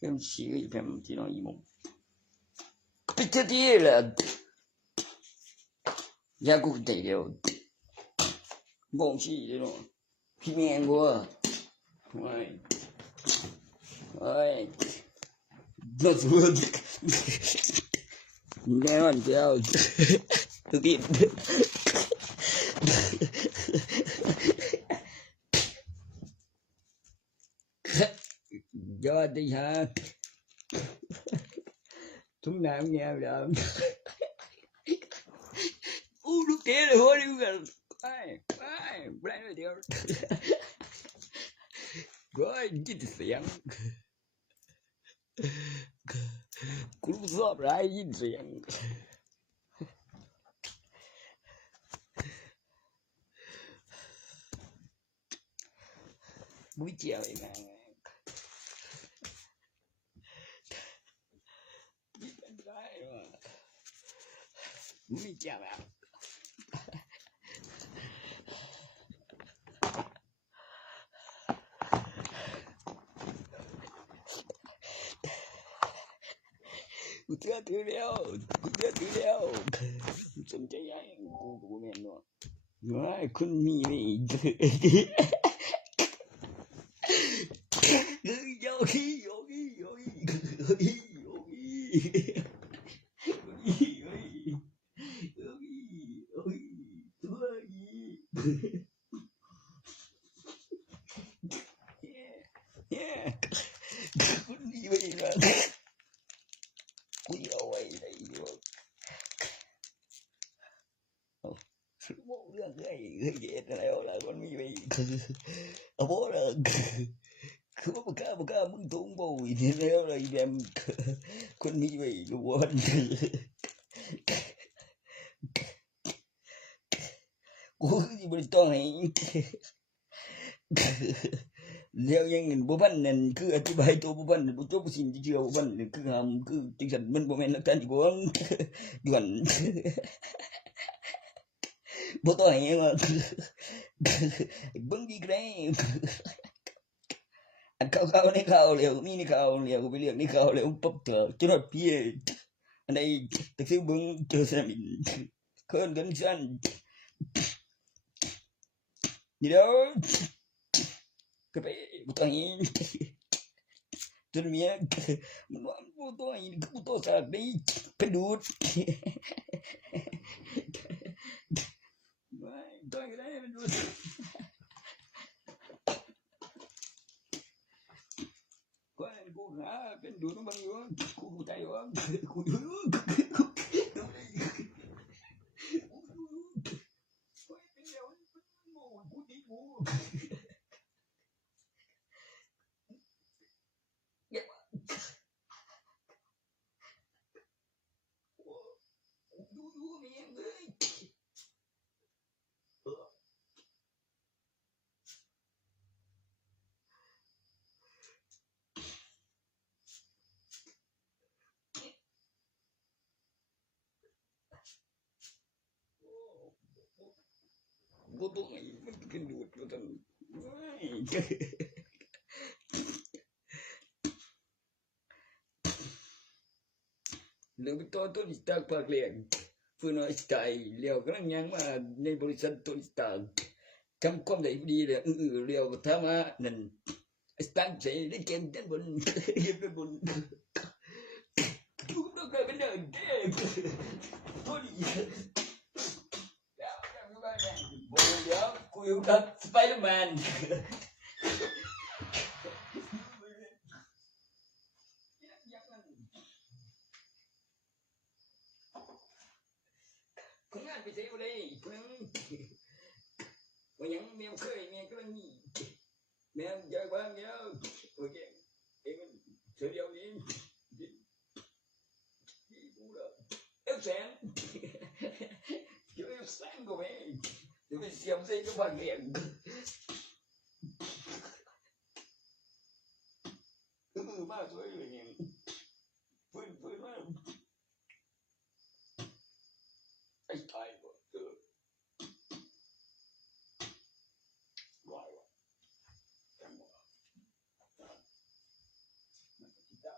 Même chérie, même petit dans l'imon. Peut-être il là. J'ai goûté là. Bon si, non. Puis bien quoi. Ouais. Ouais. That's good. Never doubt. To get. Do đi hả? Chúng nào nghe rồi. Lúc kia là hôi đi gần. Ai, Brian đi. Rồi, nhìn tiếng. Cũng sắp lại nhìn tiếng. Buổi chiều này mà. Buổi chiều à.กูเชื่อถือแล้วสนใจยังกูแม่นเนาะว้ายคุณมีไว้โยกีคุณมีไว้นะกูเอาไว้ได้อยู่บอกเรื่องเฮ็ดอะไรเอาล่ะคนมีไว้เอาบ่ล่ะคือบ่กล้ามึงตรงบ่อีแล้วล่ะอีแบบคนมีไว้รู้ว่ากูสิบ่ต้องให้แล้วยังบ่พันนั่นคืออธิบายตัวบ่พันบ่จบสิ้นที่เชื่อบ่พันคือหามคือจังซั่นมันบ่แม่นหลักฐานที่บ่ย้อนบ่ต้องให้ว่าเบิ่งดีแกล้อันเขาในข่าวแล้วมีในข่าวแล้วไปเรียกในข่าวแล้วปั๊บเถอะจนว่าพี่อันใดตักสิเบิ่งเจอสนามบินเคินกันซั่นนี่เด้อก็ไปบ่ต้องให้จนเมียมันว่าบ่ต้องให้กูต้องสากได้ไปดูดไม่ต้องให้ได้มันดูดกูหาเป็นดูดมันอยู่กูใจว่ากูอยู่บ่ต้องให้มันกินดูดกันเรื่องตัวต้นสตาร์ภาคแรกฟื้นเอาสไตล์แล้วกำลังยังมาในบริษัทต้นสตาร์ทำความได้ดีเลยเรียวถามว่านั่นสตาร์ใส่ได้เกมด้านบนเก็บไปบนกูต้องกลายเป็นเดินตัวนี้เดี๋ยวกูอยู่กับสไปเดอร์แมนคนงานไปเที่ยวเลยคนนั้นว่ายังแมวเคยแมวก็มีแมวใหญ่กว่าแมวโอเคเองเฉยเดียวนี้กูเลยเอฟแสนเดี๋ยวเอฟแสนก็ไม่เดี๋ยวไปเสียบใส่กระบะเลี้ยงมาสวยเลยเนี่ยฟื้นมากไอ้ตายก่อนร้อยว่ะจังหวะมันติดตา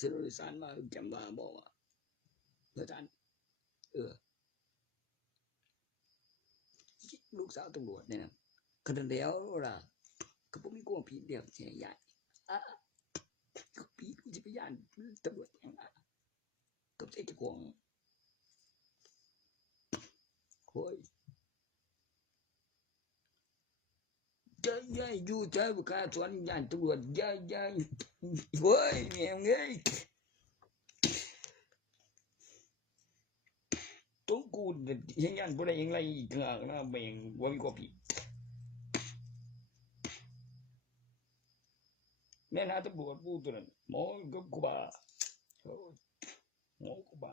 สื่อสารมาจำว่าบ่ว่าอาจารย์ ลูกสาวตำรวจเนี่ยนะก็นั่นแล้วล่ะก็บ่มีความผิดเดียวสิใหญ่ก็ผิดกูสิไปย่านตำรวจหยังก็ใส่เจ้าของโอ้ยยายอยู่ใจบ่กล้าสอนย่านตำรวจยายโอ้ยแม่งเอ้ยต้องกูเฮ็ดงานบ่ได้ยังไงอีกนะแม่งบ่มีความผิดแม่นหาตำรวจผู้ตัวนั้นหมอกับครูบาหมอครูบา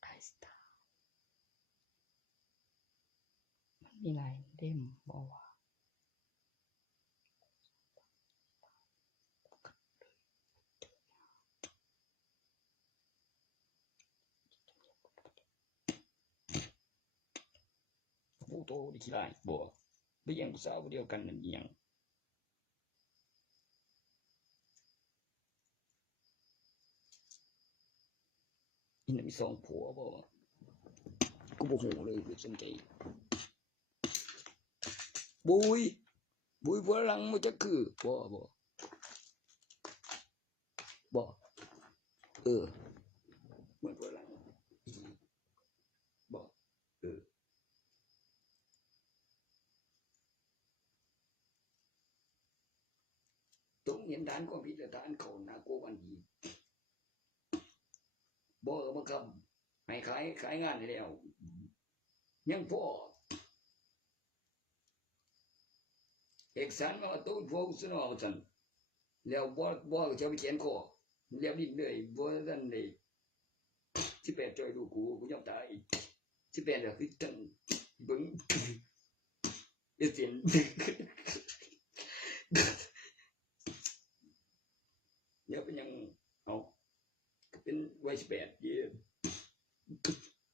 ไอสตาร์มันมีหลายเล่มบ่ว่าผู้โตได้ขี้ร้ายบ่ไปแย่งผู้สาวเดียวกันนั่นอีหยังอีนั่นมี2ผัวบ่กูบ่ฮู้เลยกูสนใจบุยฝรั่งมันจะคือบ่เหมือนฝรั่งบ่ต้องเห็นด้านความผิดและด้านเขาน่ากลัวกว่านี้บ่บังคับให้ขายงานแล้วยังพอเอกสารมาตู้พวกสนอซั่นแล้วบ่จะไปเขียนขอแล้วดิ้นเลยบ่ทันได้18จอยดูกูยอมตาย18แล้วคือจังเบิ่งเอเสียนเนี่ยเป็นยังเอาเป็นวัย18เย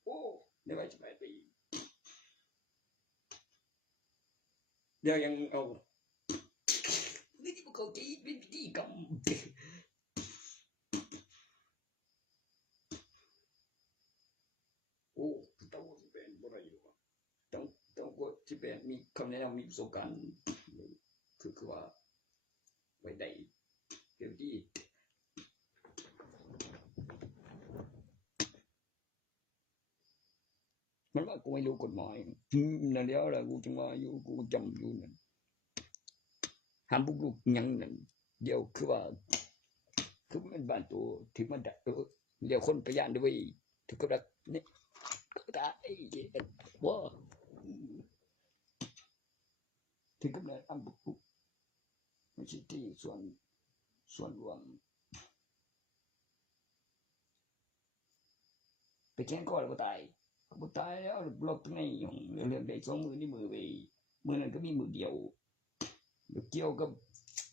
โอ้ในวัย18ปีเดี๋ยวยังเอานี่ที่พวกเขาจะเป็นพิธีกรรมโอ้ต้อง18บ่ได้อยู่ต้องกด18มีคำแนะนำมีประสบการณ์คือว่าไว้ได้เดี๋ยวดีมันว่ากูไม่รู้กฎหมายนั่นเดียวแหละกูจึงว่าอยู่กูจำอยู่นั่นห้ามบุกรุกยังนั่นเดียวคือว่าคือมันบ้านตัวถึงมันดักเดี๋ยวคนไปย่านด้วยถึงก็ดักนี่ก็ตายว่าถึงก็เลยห้ามบุกรุกไม่ใช่ที่ส่วนรวมไปแข่งก่อนแล้วก็ตายแล้วล็อกตรงไหนของเรื่องได้2มือนี่มือไปมือนั้นก็มีมือเดียวเกี่ยวกับ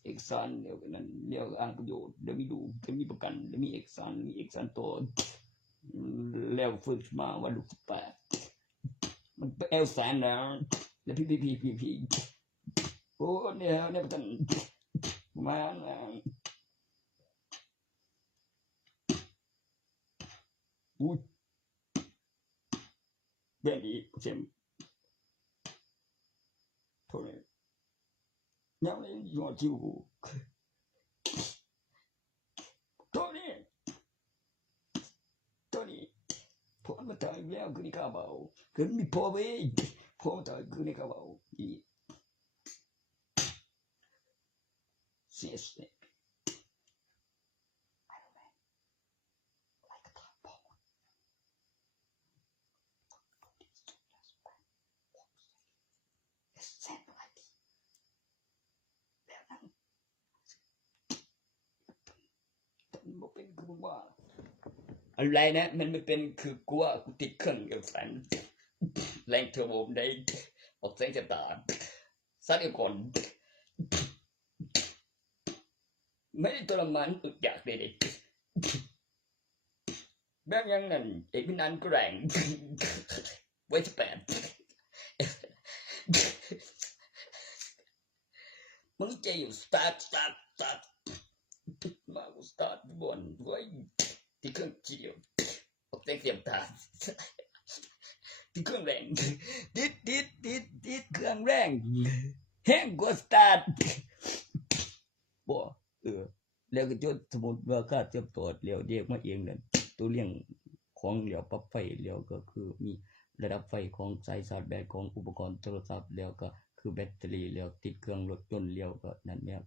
เอกสารเดียวกันนั้นเรียกอ้างประโยชน์เดี๋ยวมีดูจะมีประกันเดี๋ยวมีเอกสารตัวแล้วฝึกมาว่าลูก18มันเอลแสนแล้วพี่โอ้เนี่ยประกันมาอุ้ยแบบนี้เช่นโทษเลยยังไม่ยอมจิ้วโทษนี่พอมาตายแล้วคือนี่ข้าเบาคือมีพอไปพอมาตายคือนี่ข้าเบาอีเสียสเนี่ยบ่เป็นคือมึงว่าอะไรนะมันไม่เป็นคือกลัวกูติดเครื่องกับแสงแรงเทอร์โบได้ออกแสงตาซะเดี๋ยวก่อนไม่ได้ทรมานอึดอยากเด็กแบบยังนั่นเอกพินันก็แรงไว้18มึงจะอยู่สตาร์ท มากูสตาร์ทบอลไว้ที่เครื่องเกี่ยวออกแต่เสียบตาที่เครื่องแรงติดเครื่องแรงแห้งกว่าสตาร์ทบ่แล้วก็จดสมมุติว่าค่าเชื่อมต่อเลี้ยวเรียกมาเองนั่นตัวเรื่องของเลี้ยวปรับไฟเลี้ยวก็คือมีระดับไฟของสายชาร์จแบตของอุปกรณ์โทรศัพท์แล้วก็คือแบตเตอรี่แล้วติดเครื่องรถยนต์เลี้ยวก็นั่นเนี่ย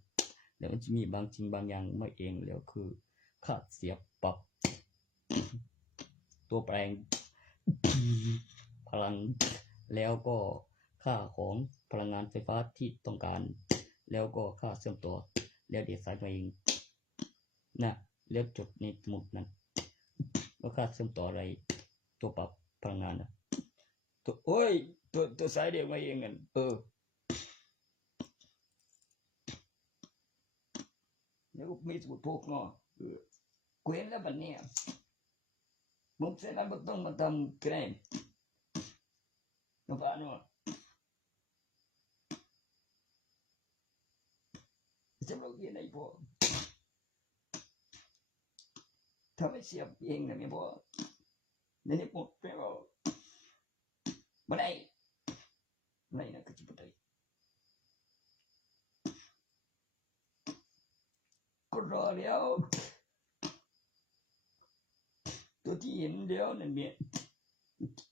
แล้วมันจะมีบางสิ่งบางอย่างมาเองแล้วคือค่าเสียบปรับตัวแปลงพลังแล้วก็ค่าของพลังงานไฟฟ้าที่ต้องการแล้วก็ค่าเชื่อมต่อแล้วเดี๋ยวสายมาเองนะแล้วจดในสมุดนั้นว่าค่าเชื่อมต่ออะไรตัวปรับพลังงานนะตัวโอ้ยตัวสายเดี๋ยวมาเองกันแล้วมีสมุดพกเนาะเกวียนแล้วบัดนี้มึงเสร็จแล้วมึงต้องมาทำเกรนน้ำปลาเนาะจะมาเรียนอะไรพอถ้าไม่เสียบเองนะไม่พอในนี้หมดไปแล้วไม่ได้นะก็จะไม่ได้ก็รอแล้วตัวที่เห็นเดียวนั่นเนี่ย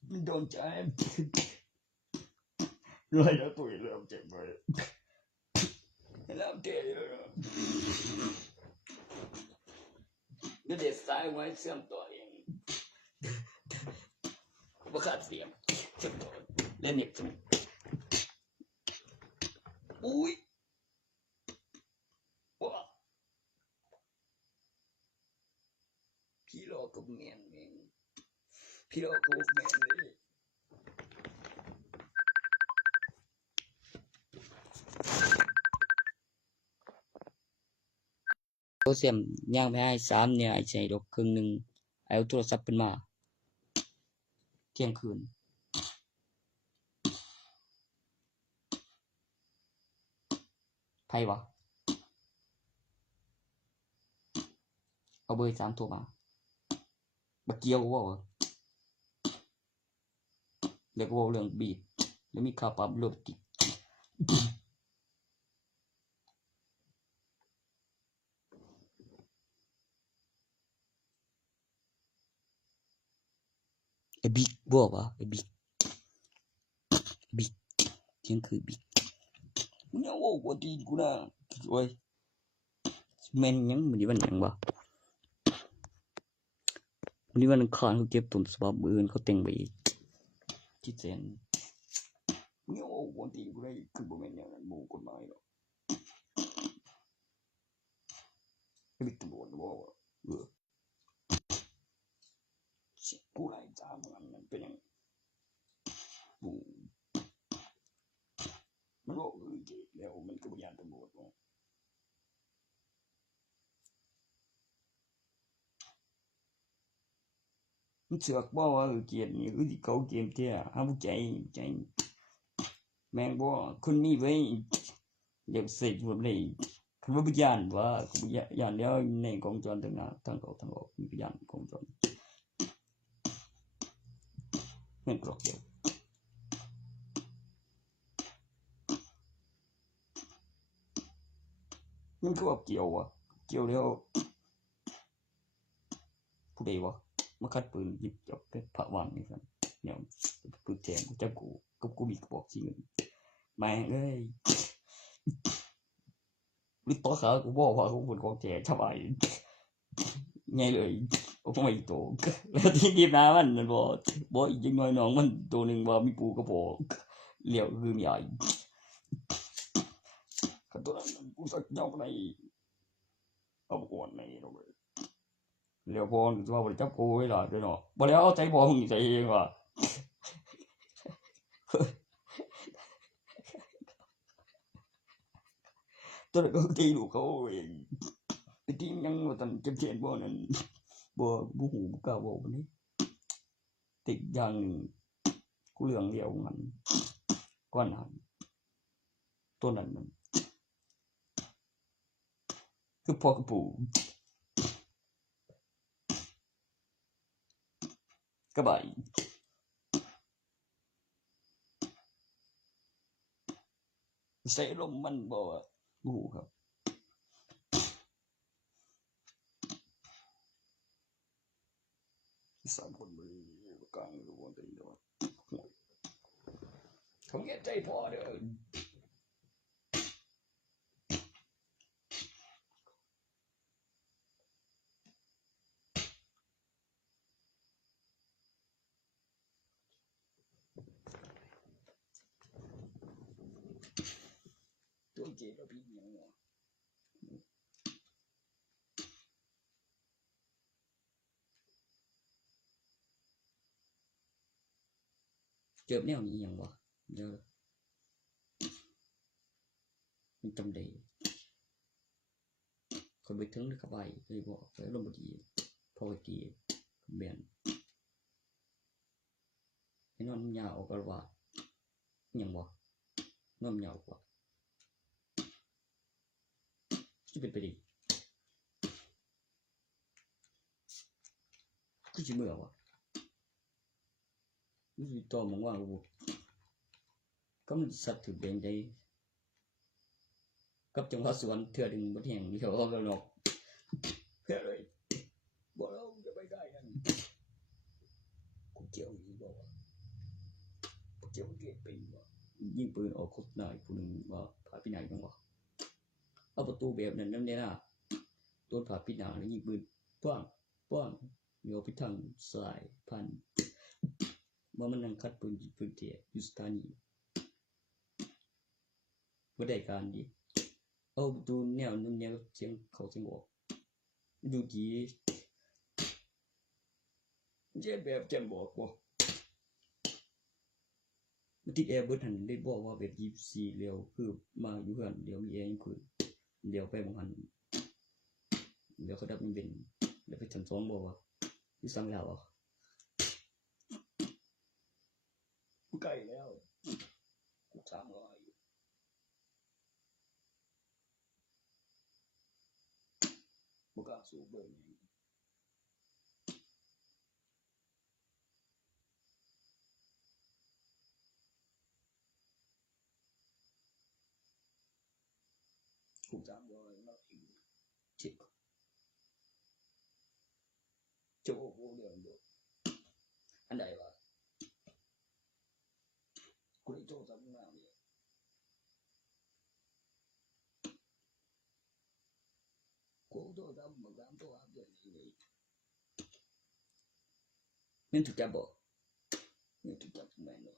มันโดนใจรวยแล้วตัวเริ่มเจ็บไปแล้วเจ็บเลยก็เด็ดสายไว้เชื่อมต่อเองว่าขาดเสียงเชื่อมต่อเล่นเน็ตอุ้ยว้าพี่รอกับแมนเองพี่รอกับแมนเลยโทรเสียมย่างไปให้3เนี่ยไอ้ใจดอกครึ่งหนึ่งเอาโทรศัพท์เป็นมาเที่ยงคืนไพ่วะเอาเบอร์3โทรมาบักเกียวว่าเรียกว่าเรื่องบีดแล้วมีข่าวปรับโรบติกไอ้บิ๊กบอกว่าไอ้บิ๊กเที่ยงคืนบิ๊กมึงเอาว่าดีกูนะโอ้ยแม่นยังมันนี่วันยังวะวันนี้วันอังคารเขาเก็บต้นฉบับอื่นเขาแต่งไปอีกที่เซนมึงเอาว่าดีกูได้คือบ่แม่นอย่างนั้นบ่กฎหมายหรอกไอ้บิ๊กตำรวจบอกว่ากูไล่ตามมันเป็นยังกูมันบอกเจ๊แล้วมันก็พยายามตำรวจบอกมันเสือกบอกว่าเกลียดนี่ที่เขาเกมเที่ยห้ามใจแม่งบอกคนนี้ไว้เดี๋ยวเสร็จหมดเลยคือว่าพยานว่าพยานแล้วในกองจรต่างๆทางออกมีพยานกองจรไม่กรอกเดียวมันก็ว่าเกี่ยววะเกี่ยวแล้วผู้ใดวะมาคัดปืนหยิบจับเป็นพระวังนี่ครับเนี่ยปืนแทงจับกูกับกูมีกระบอกจริงแม่งเอ้ยลิตตัวเขากูบอกว่ากูเป็นของแจกชาวบ้านไงเลยโอ้ไม่โตแล้วที่กีบน้ำมันบอกอีกยังน้อยน้องมันตัวหนึ่งว่ามีปูกระบอกเหลี่ยวคือใหญ่ขันตัวนั้นกูสักยาวในเอาปวดในเราเลยเหลี่ยวพอจะมาบริจาคกูไว้หล่ะเดี๋ยวเนาะบริเอาใจพอมึงใจเองว่ะตัวนั้นก็ตีลูกเขาเองไอ้ที่ยังว่าตอนเจ็บบ่นั้นบ่หูบ่กล้าบอกวันนี้ติดอย่างหนึ่งกูเรื่องเดียวมันก้อนหันตัวนั้นมันคือพ่อกับปู่ กระบายใส่ลมมันบ่ว่าฮู้ครับ3คนบ่กลางรู้ว่าเป็นว่าเขาเฮ็ดใจพอเด้อตัวเจแล้วพี่ยังว่าเจ็บแนวนี้ยังวะเดี๋ยวมันจำได้คนไปถึงกระบายเลยบอกไปลมบ่ดีพอดีแม่นให้นอนยาวก็ว่ายังบ่นอนยาวกว่าสิเป็นไปได้คือสิเมื่อวะมีตัวมองว่าบ่ก็มันสัตว์ถึงแดงใจกับจังหวะสวนเทื่อนึงบ่แห้งเดี๋ยวก็นอกเพื่อเลยบ่เราจะไปได้กันกูเกี่ยวอีบ่เกี่ยวเกตเป็นบ่ยิงปืนออกคดนายผู้นึงว่าพาพี่นายจังว่าเอาประตูแบบนั้นนำแน่น่ะโดนพาพี่นายแล้วยิงปืนป้องเดี๋ยวไปทางซ้ายพันบ่มันนั่งคัดปืนยิงปืนเตะอยู่สถานีบ่ได้การดิเอาประตูแนวนั้นแนวเสียงเข้าเสียงออกดูดีเจ็บแบบจังบอกบ่มันติดแอร์เบิดหันได้บอกว่าแบบ24เร็วคือมาอยู่เฮือนเดี๋ยวมีแอร์ยังคือเดี๋ยวไปบ่หันเดี๋ยวเขาดับมันเป็นเดี๋ยวไปชั้น2บ่ว่าอยู่สั่งแล้วใกล้แล้วกู300บ่กล้าสูบเบิ่งกู300เนาะเจ็บโจโหเรื่องเด้ออันใดวะกูได้โจซับมาเนี่ยกูโจซับบ่3ตัวเดือนนี้เลยนี่ถูกจับบ่นี่ถูกจับแม่นบ่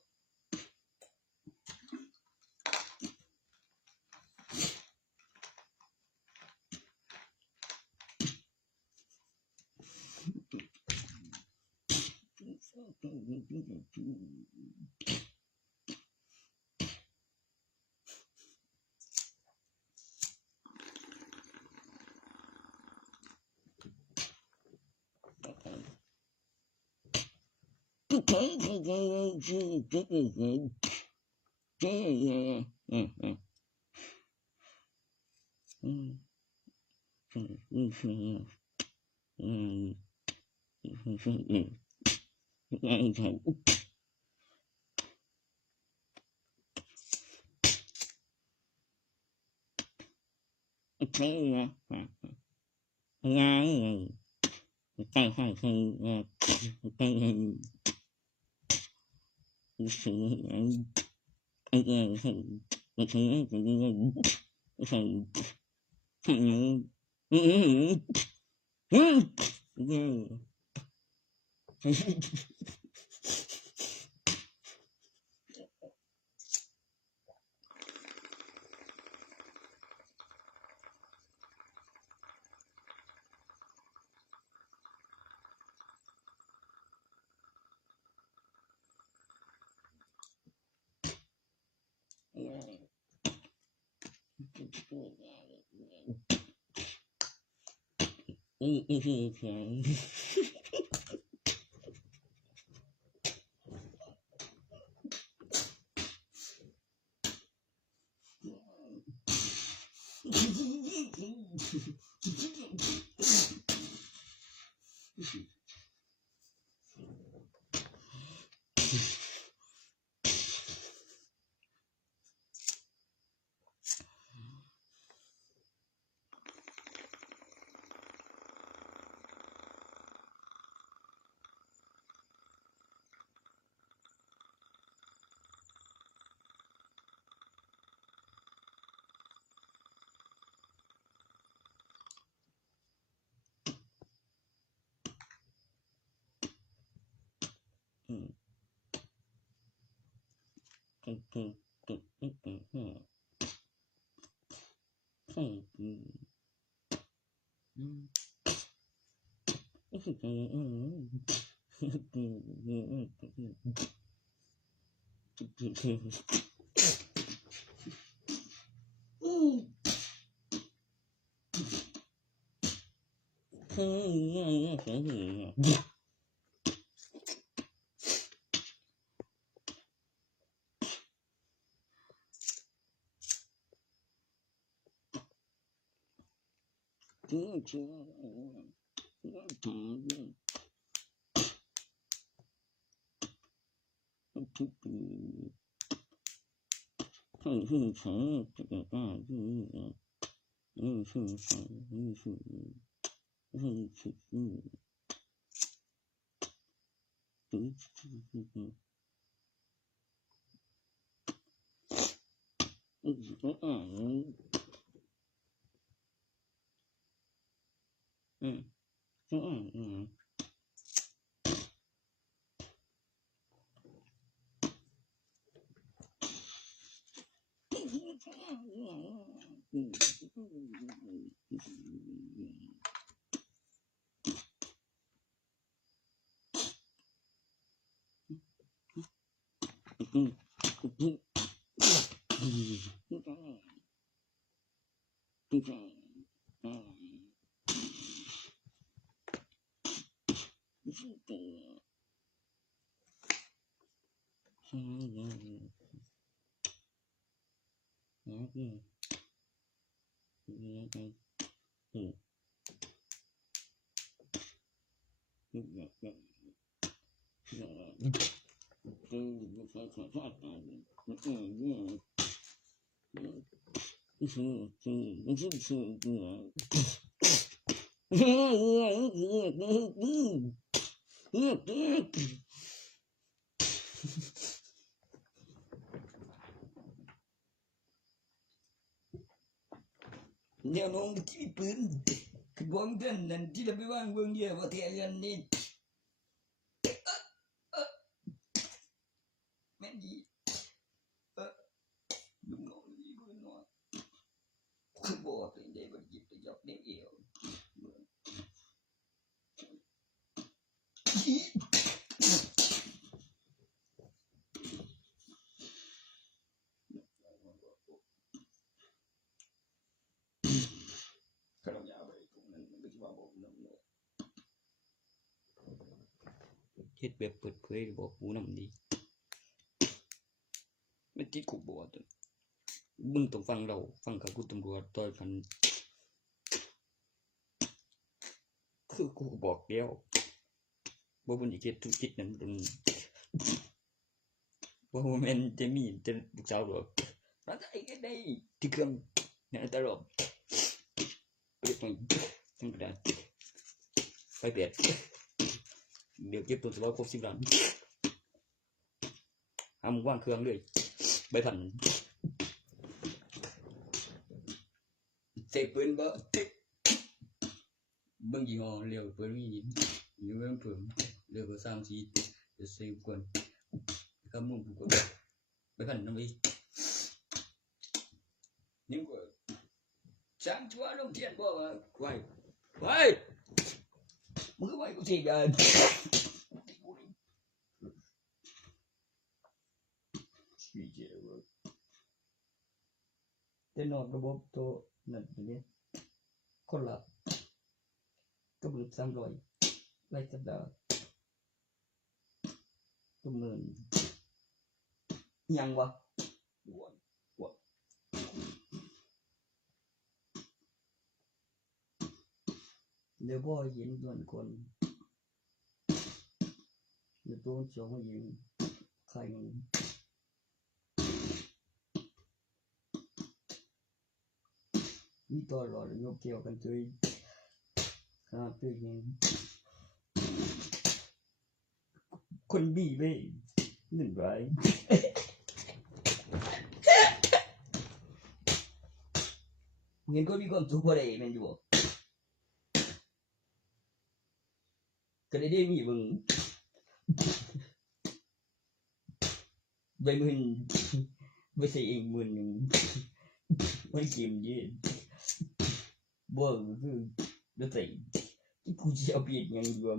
แนวโน้มที่ปืนคือบ่มีท่านนั่นที่จะไปวางเบิ่งเดียวว่าแท้กันนี่แม่นดีลุงน้องนี่เพิ่นว่าคือบ่เป็นได้บ่หยิบไปยอกได้เอวเฮ็ดแบบเปิดเผยบอกหูนำดีมันติดคุกบ่ตัวมึงต้องฟังเราฟังกับคุณตำรวจต่อยกันคือกูบอกแล้วบ่บุญอีกเฮ็ดธุรกิจนั้นบ่แม่นจะมีแต่ลูกสาวดอกว่าได้ก็ได้ที่เครื่องเนี่ยตลอดเรียกมันธรรมดาไปเปลี่ยนเดี๋ยวเก็บตัวสบายครบ10ล้านเอามึงวางเครื่องเลยใบพันเสพปืนบ่เบิ่งยี่ห้อเรียวปืนมีอยู่เบิ่งเพิ่มเรียวก็3 4จะซื้อกวนก็มึงกูใบพันนำอีนี่ก็ช่างชั่วลงเทียนบ่ว่าไว้มึงก็ไว้กูสิกันแต่นอนระบบโตนั่นนี่คนละก็บึก300รายสัปดาห์ตุ้มเงินยังวะเดี๋ยวบ่เห็นส่วนคนเดี๋ยวตัวเจ้ามายิงใครมันมีตัวหลอดยกเกี่ยวกันจุยตัวยิงคนบีเว้ย1ไรเงินก็มีความสุขบ่ได้แม่นอยู่ก็ได้มีเบิ่ง ใบมือบ่ใช่เองมื้อนึงมันกินยืนบ่คือบ่ใส่กูสิเอาเปรียบหยังอยู่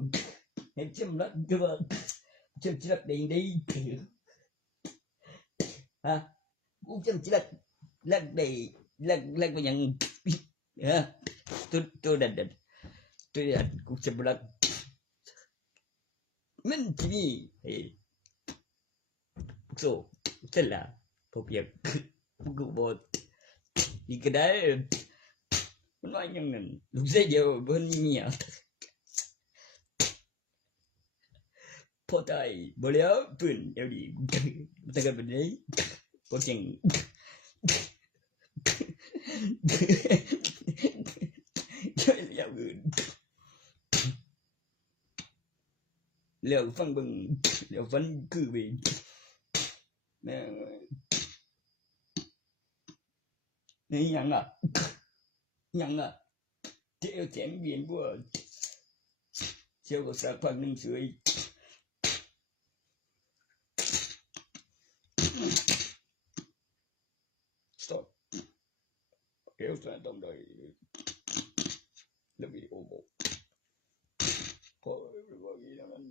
ให้จำรัดก็ว่าจำจิรัดได้ได้ฮะกูจำจิรัดรักได้รักบ่หยังฮะตัวดัดตัวดัดกูจำรัดมันสิมีเฮ้โซเสร็จแล้วพอเปียกกูบ่อีกก็ได้มันว่าอย่างนั้นลูกเสียเดียวบ่มีเมียพอตายบ่แล้วปืนเดี๋ยวนี้มันจะกันเป็นไดบ่จริงช่วยแล้วอื่นแล้วฟังเบิ่งแล้วฟันคือไปแม่นี่หยังอ่ะหยังอ่ะเจ้าแจงเวียนบ่เจ้าก็สักพักนึงสวยstop เอวจะต้องได้แล้ววิดีโอบอกพอว่าอีนั้น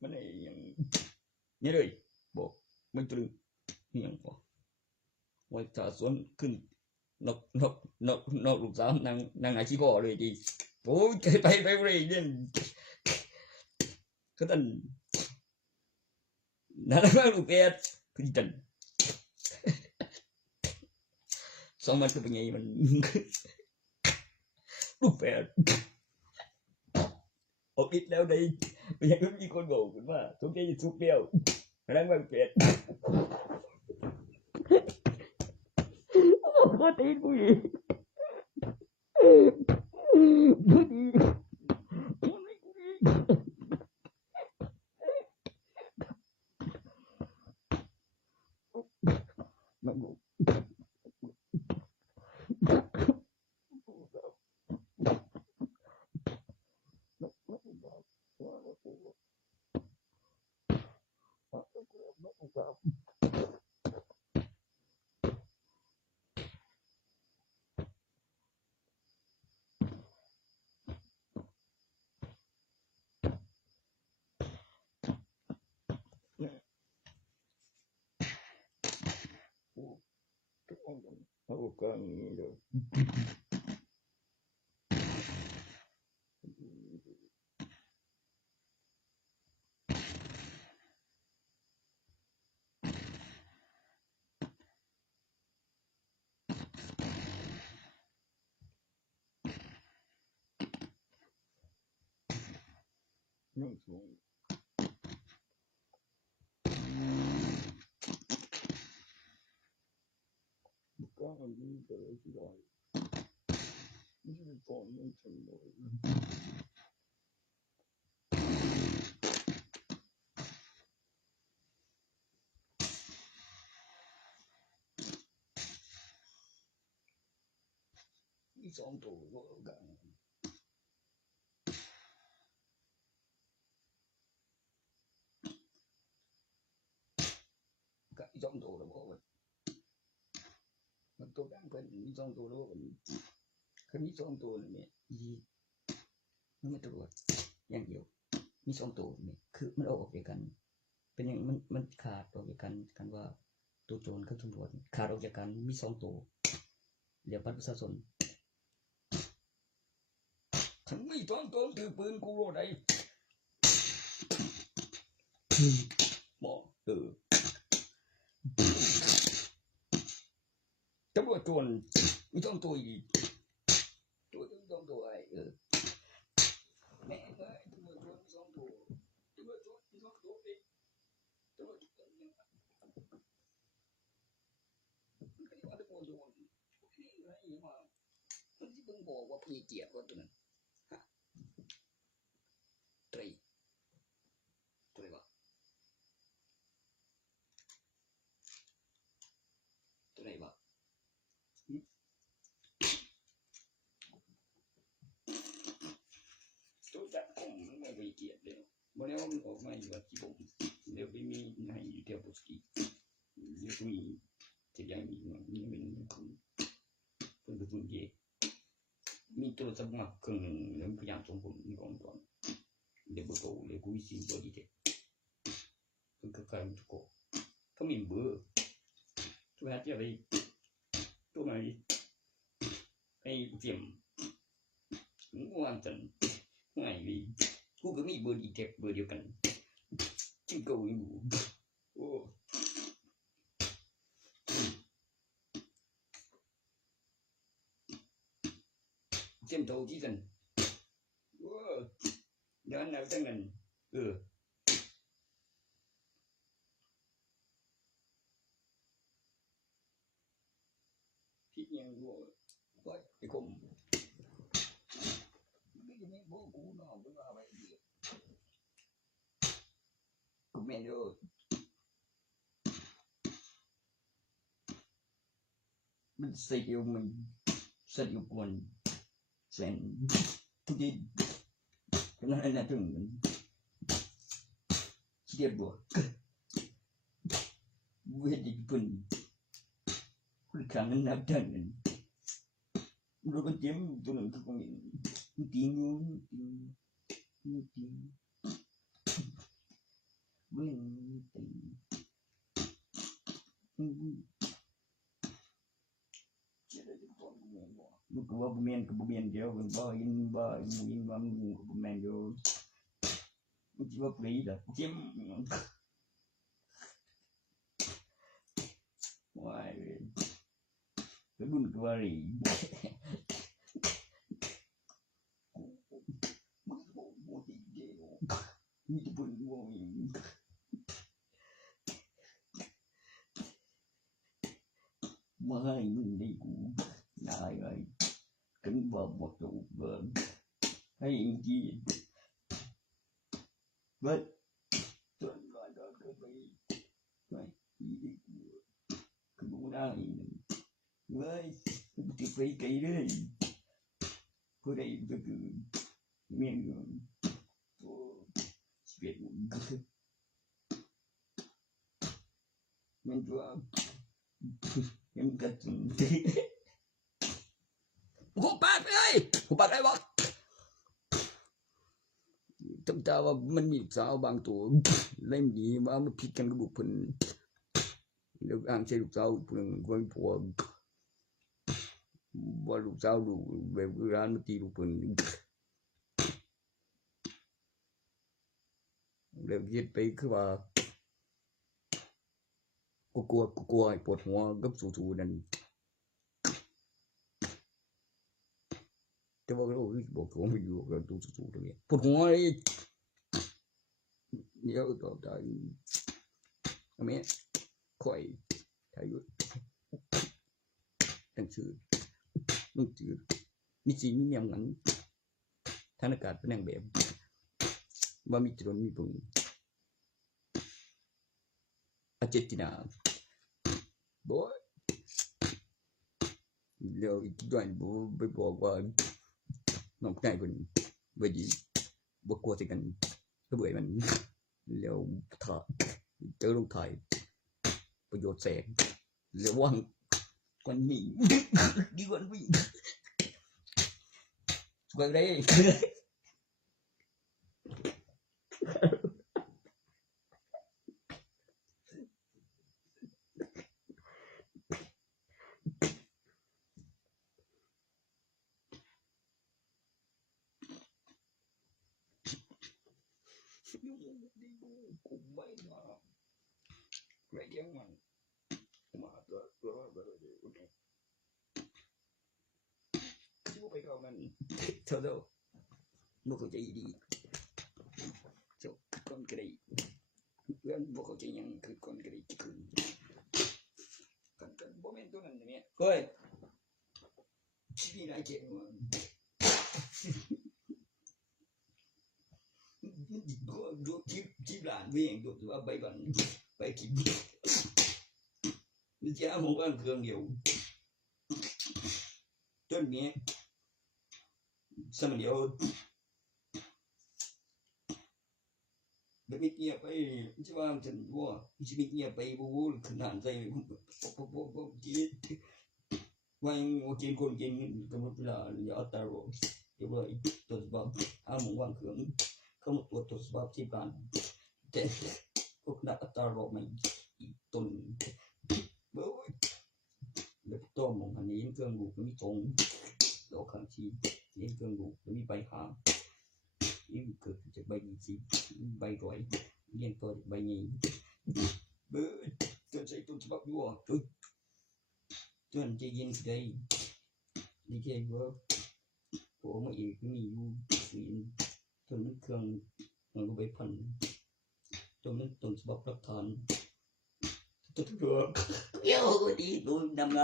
มันไอ้ยังนี่เลยบอกมันตรึงนี่ยังพอไว้ถ้าสวนขึ้นนกลูกสาวนางอาชีพพ่อเลยดิโอ้ยไปเลยเนี่ยก็ตันนั่นแหละลูกเอ็ดขึ้นตันสองมันก็เป็นไงมันลูกแปดออกฤทธิ์แล้วได้ไม่ยังมีคนบอกคุณว่าสมใจจะสุกเดียวรังมันเป็ดก็ตีนผู้หญิงผู้หญิงมันบอกเอาก็มีเลยนั่งสูงก็มันมีแต่ละที่ได้ไม่ใช่ตอนนั้นฉันเลยมีสองตัวก็กันกับสองตัวแล้วบอกว่ามันตัวกันเป็นมีสองตัวแล้วมันคือมีสองตัวเนี่ยมันไม่ตัวอย่างเดียวมีสองตัวเนี่ยคือมันออกจากกันเป็นอย่างมันขาดออกจากกันว่าตัวโจรกับตำรวจขาดออกจากกันมีสองตัวเดี๋ยวบัตรประชาชนฉันไม่ต้องถือปืนกูโลดได้บอกตำรวจโจรมีสองตัวอีกตัวสองตัวไอ้แม่ตำรวจโจรมีสองตัวตำรวจโจรมีสองตัวเองตำรวจโจรเนี่ยมันก็ว่าตำรวจโจรนี่อะไรอย่างว่ามันที่เพิ่งบอกว่าพี่เกียรติว่าตัวนั้นตัวไหนวะตัวจัดผมมันไม่ไปเกียรติเลยวันนี้มันออกมาอยู่ว่าที่ผมเดี๋ยวไปมีให้อยู่เที่ยวบุษกี นี่ก็มีจะยังมีนี่เป็นเป็นกระตุ้นเยมีตัวสมัครเครื่องแล้วพยายามส่งผลก่อนเดี๋ยวบ่โตเลยกูสิบ่ดีเด้คือใครมันก็ถ้ามีเบอร์ตัวหาที่อะไรตัวไหนไอ้เจียมง่วนจังไงวีกูก็มีเบอร์ดีเทคเบอร์เดียวกันจึงก็อยู่โอ้เจียมโทที่สันโอ้เดินแล้วจังนั้นพี่ยังรู้ว่าไอ้คมไม่บ่กูนอนบ่ว่าไว้ดีกูแม่นอยู่มันใส่อยู่มันใส่อยู่ก่อนเส้นทุกทีนั่นน่ะถึงเรียบบ่เวดิปุ่นคุณครั้งนั้นนับได้นั่นเราก็เจ็บตัวนึงก็คงติงเว้นติงลูกว่าบ่แม่นก็บ่แม่นเดียวบ่ยินว่ามันบ่แม่นอยู่มันสิว่าปรีล่ะเจ็บว้ายก็บุญก็ว่ารีมีบุญบ่มีมาให้มึงได้กูได้ไอ้กันบ่บ่ถูกเบิ่งให้อิงกี้เบิดจนก่อนก็ไปอีกคือบ่ได้เว้ยติไปไกลเลยผู้ใดก็คือเมียนอยู่โอ้สเปดมันตัวยังกัดหูปากเอ้ยหูปากได้บ่จำตาว่ามันมีสาวบางตัวเล่มดีว่ามันผิดกันกับลูกเพิ่นแล้วอ้างใช้ลูกสาวเพิ่นคนผัวว่าลูกสาวดูแบบร้านมาตีลูกเพิ่นแล้วเฮ็ดไปคือว่ากลัวให้ปวดหัวกับสู้ๆนั่นแต่ว่าโอ้ยบอกผมไม่อยู่กับตู้สู้ๆตรงนี้ปวดหัวเลยเดี๋ยวต่อได้แม่ค่อยถ่ายอยู่ตั้งชื่อมึงชื่อมีจริงมีอย่างนั้นทางอากาศเป็นนางแบบว่ามีจรนมีปุ่งอาเจตินาบ่เดี๋ยวอีกด้านบ่ไปบอกว่าน้องชายเพิ่นบ่ดีบ่กลัวสิกันก็เบื่อมันแล้วถ้าเจอลงถ่ายประโยชน์แสงแล้ววางกันมีดีกว่าวิ่งสวยได้กูไม่มาไรเดียวมันมาตัวที่ว่าไปกับมันเท่าบ่เข้าใจดีเจ้าก่อนก็ได้เพื่อนบ่เข้าใจยังคือก่อนก็ได้คือกันบ่แม่นตัวนั้นเนี่ยเฮ้ยชีวิตน่าเจ็บว่ะดูคลิปหลานวิ่งดูว่าไปก่อนไปคลิปนี่จะเอาเครื่องเดียวจนนี้สมัยเดียว แบบเงียบไปสิว่าจังบ่สิเงียบไปบ่ขนาดใส่บ่จิว่าโอเคคนกินกำหนดเวลาอย่าเอาตารอเรียบร้อยตรวจสอบหมู่วางเครื่องกำหนดตรวจสอบที่บ้านแต่พวกนักอัตรารอมันอีกต้นเบ้ยแล้วต้มของอันนี้เครื่องลูกมีตรงดอกข้างที่นี่เครื่องลูกมีใบหางนี่เกิดจากใบสีใบร้อยเลี้ยงตัวใบนี้เบ้ยจนใส่ต้นฉบับอยู่จนจะยินได้ดีแค่ว่าผมมาอีกมีอยู่สีจนเครื่องมันก็ใบพันจนนั้นต้นฉบับหลักฐานตัวเถื่อนเย้ก็ดีดูนำไง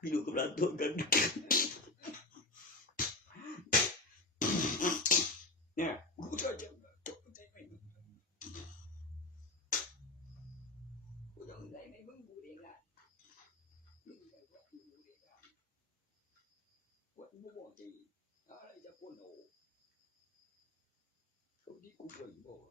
พี่ดูกับร้านตัวกันเนี่ยกูจะยังจบใจไม่กูจะไหนไม่มึงกูเองอ่ะมึงไงวะกูเองอ่ะวันมึงบอกจีอะไรจะคนโอ้เขาดีกูเลยบอก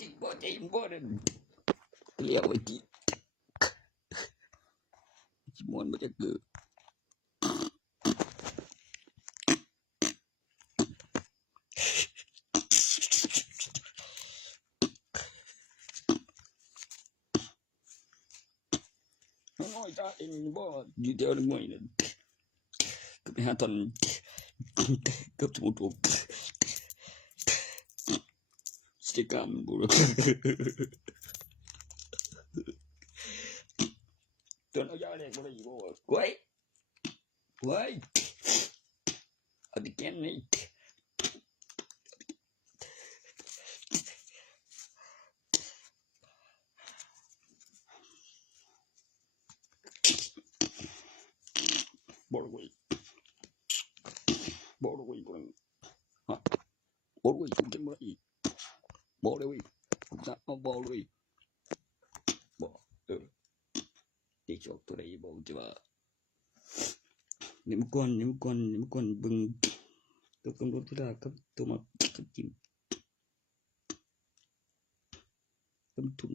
จริงบ่ใจบ่ได้เรียกไว้ที่สิมวนบ่จะเกิดน้อยจ้าเองบ่อยู่เดียวนึงมื้อนั้นก็ไปหาตอนกับสมุทรสติกรรมบุรุษตอนเอายาแรกบ่ได้บ่กล้วย ไว้เอาดิแกนนี่บอกเลยฮะบอกเลยคุณจะมาอีกบอกเลยผมจะเอาบอกเลยบอกติดชกตัวไหนบอกจะว่านี่มันก่อนเบิ่งตัวกำหนดเวลากับตัวมากับจิ้มกับทุน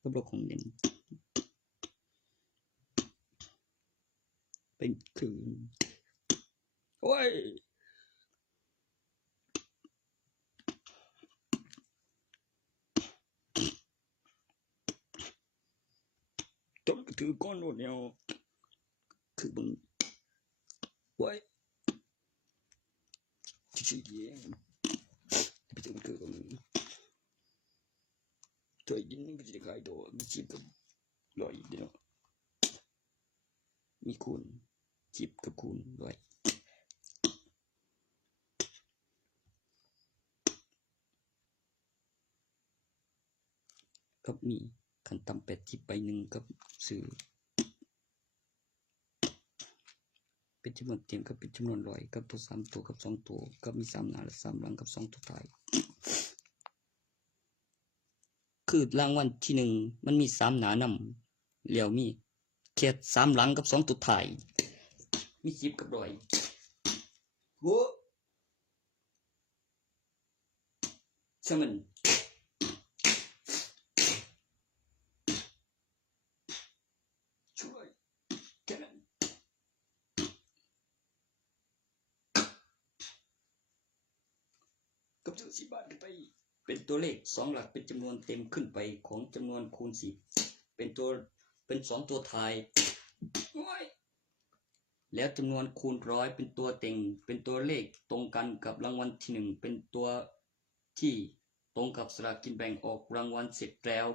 กับเราของเน้นเป็นคือโอ้ยต้นก็ถือก้อนโน่นเนี่ยคือบึงไว้ชี้ๆเองไปถึงคือบึงตัวยินก็จะขายตัวมีชิปกับลอยเดียวมีคูณชิปกับคูณลอยกับมีขั้นต่ำ8ชิปไป1กับซื้อเป็นจำนวนเต็มกับเป็นจำนวนร้อยกับตัว3ตัวกับ2ตัวกับมี3หน้าและ3หลังกับ2ตัวท้ายคือรางวัลที่1มันมี3หน้านำแล้วมีแค่3หลังกับ2ตัวท้ายมี10กับ100โหใช่มันช่วยแค่นั้นกับซื้อ10 บาทขึ้นไปเป็นตัวเลข2หลักเป็นจำนวนเต็มขึ้นไปของจำนวนคูณ10เป็น2ตัวท้ายแล้วจำนวนคูณ100เป็นตัวเต็งเป็นตัวเลขตรงกันกับรางวัลที่1เป็นตัวที่ตรงกับสลากกินแบ่งออกรางวัลเสร็จแล้ว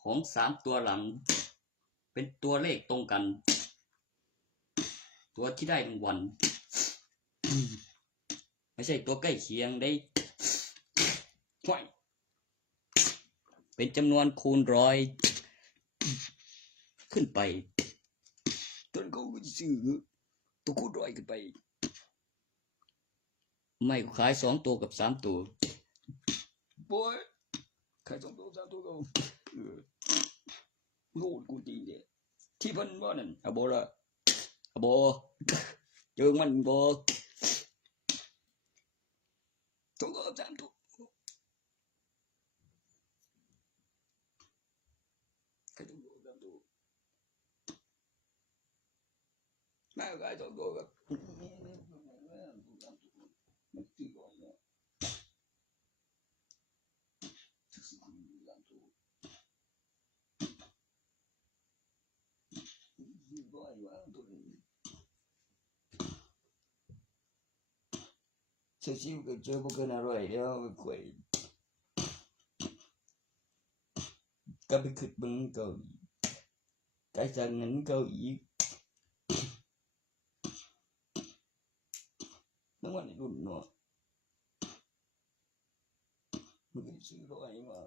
ของ3ตัวหลังเป็นตัวเลขตรงกันตัวที่ได้รางวัลไม่ใช่ตัวใกล้เคียงได้เป็นจำนวนคูณ100ขึ้นไปต้นเขาก็จะซื้อตัวคูณ100ขึ้นไปไม่ก็ขาย2ตัวกับ3ตัวบอยขาย2ตัว3ตัวก็โง่กูตีเนี่ยที่เพิ่นว่านั่นอะบ่ล่ะอะบ่เจิงมันบ่2ตัวกับ3ตัวขาย2ตัวกับ3ตัวแม่ขาย2ตัวกับมันตีก่อนเนี่ยชิวๆก็เจอบ่เกิน100แล้วค่อยก็ไปคิดเบิ่งก็ไกลจากนั้นก็อีกน้ำมันรุ่นเนาะมันก็ซื้อ100มา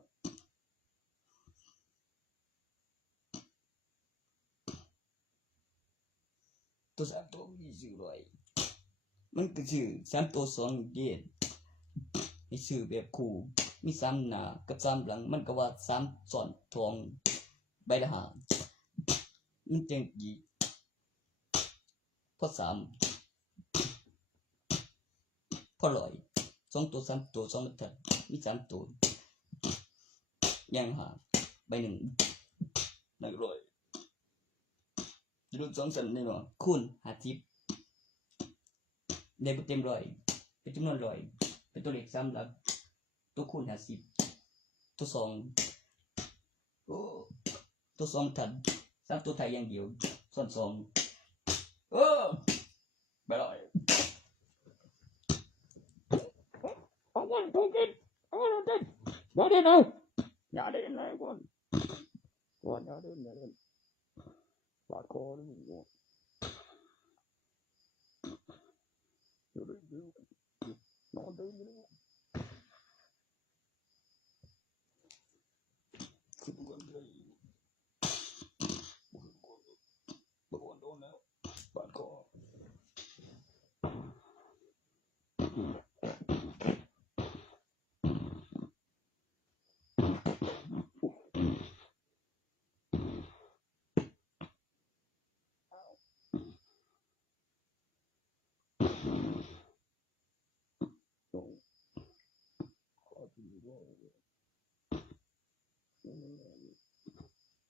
ตัว3ตัวมีซื้อ100มันก็ซื้อ3ตัว2เย็นให้ซื้อแบบคู่มี3หน้ากับ3หลังมันก็ว่า3ซ้อนทองใบละ5มันจังอีกพอ3พอ100 2ตัว3ตัว2บรรทัดมี3ตัวยัง5ใบ1ได้100รุ่น2สันนี่เนาะคูณ50ได้บ่เต็ม100เป็นจำนวน100เป็นตัวเลข3หลักตัวคูณ50ตัว2โอ้ตัว2ทัน3ตัวไทยอย่างเดียวส่วน2ไป100เอามันถูกกินเอามันกินอย่าเล่นเอาอย่าเล่นเลยก่อนอย่าเล่นปาดคอนี่ นอนตื่นคือบุกคนเลยบุกคนโดนแล้วบาดคอ